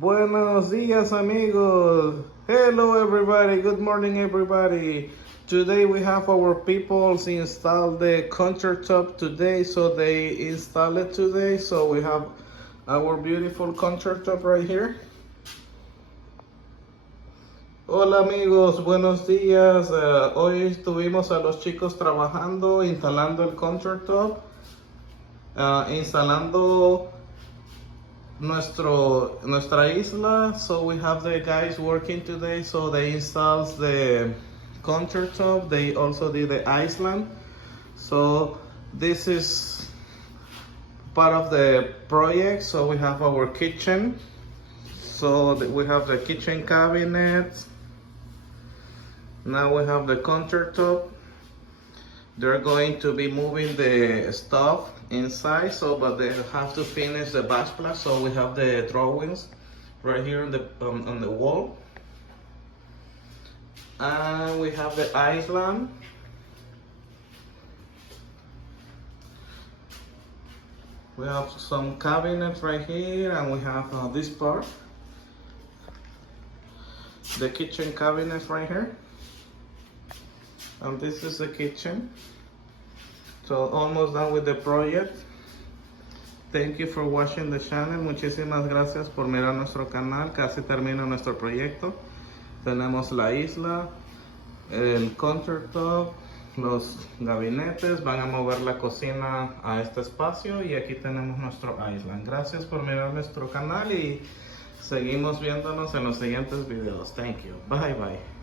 Buenos días, amigos. Hello, everybody. Good morning, everybody. Today we have our people install the countertop today, so they install it today. So we have our beautiful countertop right here. Hola, amigos. Buenos días. Hoy estuvimos a los chicos trabajando, instalando el countertop, instalando nuestra isla. So we have the guys working today, so they installs the countertop. They also did the island. So this is part of the project. So we have our kitchen, so we have the kitchen cabinet. Now we have the countertop. They're going to be moving the stuff inside, so but they have to finish the backsplash. So we have the drawings right here on the wall, and we have the island. We have some cabinets right here, and we have this part, the kitchen cabinet right here. And this is the kitchen. So almost done with the project. Thank you for watching the channel. Muchísimas gracias por mirar nuestro canal. Casi termina nuestro proyecto. Tenemos la isla, el countertop, los gabinetes. Van a mover la cocina a este espacio y aquí tenemos nuestro island. Gracias por mirar nuestro canal y seguimos viéndonos en los siguientes videos. Thank you. Bye bye.